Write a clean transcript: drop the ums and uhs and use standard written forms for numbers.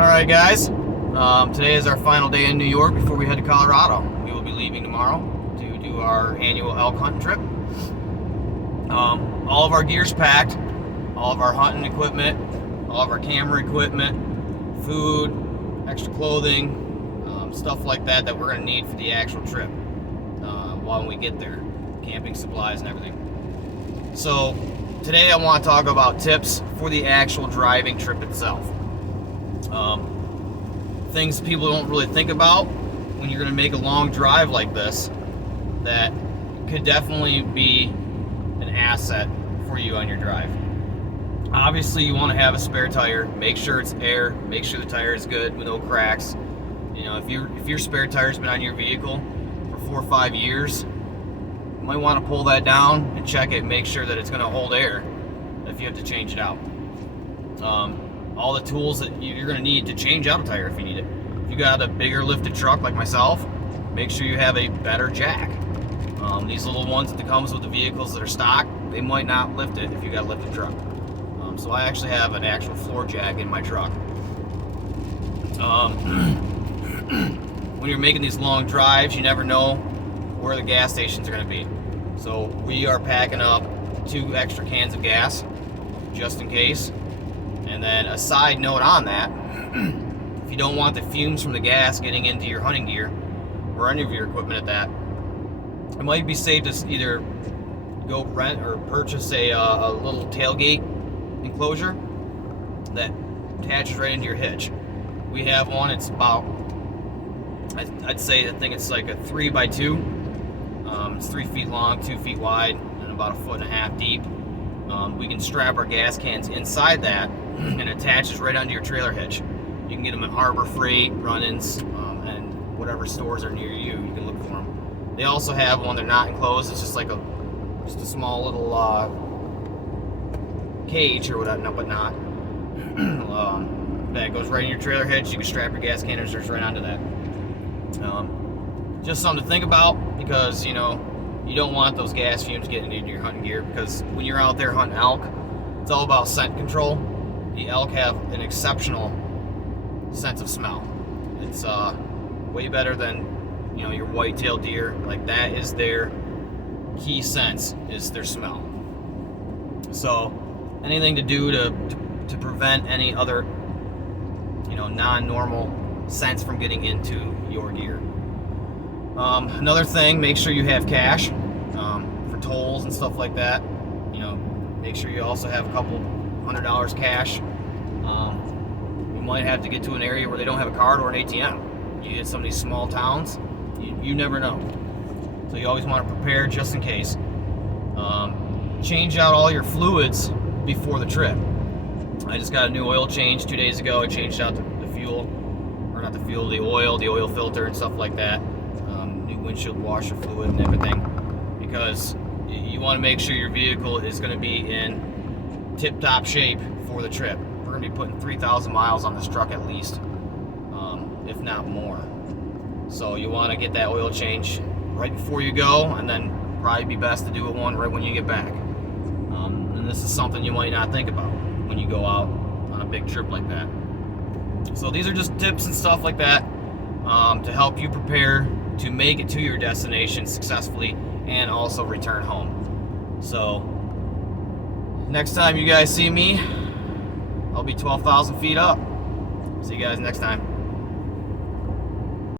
Alright guys, today is our final day in New York before we head to Colorado. We will be leaving tomorrow to do our annual elk hunting trip. All of our gear's packed, all of our hunting equipment, all of our camera equipment, food, extra clothing, stuff like that we're going to need for the actual trip while we get there, camping supplies and everything. So today I want to talk about tips for the actual driving trip itself. Things people don't really think about when you're going to make a long drive like this that could definitely be an asset for you on your drive. Obviously you want to have a spare tire. Make sure it's air, make sure the tire is good with no cracks. You know, if your spare tire's been on your vehicle for 4 or 5 years, you might want to pull that down and check it, make sure that it's going to hold air if you have to change it out. All the tools that you're going to need to change out a tire if you need it. If you got a bigger lifted truck like myself, make sure you have a better jack. These little ones that comes with the vehicles that are stock, they might not lift it if you got a lifted truck. So I actually have an actual floor jack in my truck. When you're making these long drives, you never know where the gas stations are going to be. So we are packing up 2 extra cans of gas just in case. And then a side note on that, if you don't want the fumes from the gas getting into your hunting gear or any of your equipment at that, it might be safe to either go rent or purchase a little tailgate enclosure that attaches right into your hitch. We have one. It's about, I'd say, I think it's like a 3x2. It's 3 feet long, 2 feet wide, and about 1.5 feet deep. We can strap our gas cans inside that, and it attaches right onto your trailer hitch. You can get them at Harbor Freight, run-ins, and whatever stores are near you. You can look for them. They also have one. They're not enclosed. It's just like just a small little cage or whatnot, but not. That goes right in your trailer hitch. You can strap your gas canisters right onto that. Just something to think about, because you know you don't want those gas fumes getting into your hunting gear, because when you're out there hunting elk, it's all about scent control. The elk have an exceptional sense of smell. It's way better than, you know, your white-tailed deer. Like, that is their key sense, is their smell. So anything to do to prevent any other, you know, non-normal scents from getting into your gear. Another thing, make sure you have cash for tolls and stuff like that. You know, make sure you also have a couple $100 cash. You might have to get to an area where they don't have a card or an ATM. You get some of these small towns, you never know. So you always want to prepare just in case. Change out all your fluids before the trip. I just got a new oil change 2 days ago. I changed out the fuel, or not the fuel, the oil filter and stuff like that. New windshield washer fluid and everything, because you want to make sure your vehicle is going to be in tip-top shape for the trip. We're going to be putting 3,000 miles on this truck at least, if not more. So you want to get that oil change right before you go, and then probably be best to do one right when you get back. And this is something you might not think about when you go out on a big trip like that. So these are just tips and stuff like that to help you prepare to make it to your destination successfully and also return home. So next time you guys see me, I'll be 12,000 feet up. See you guys next time.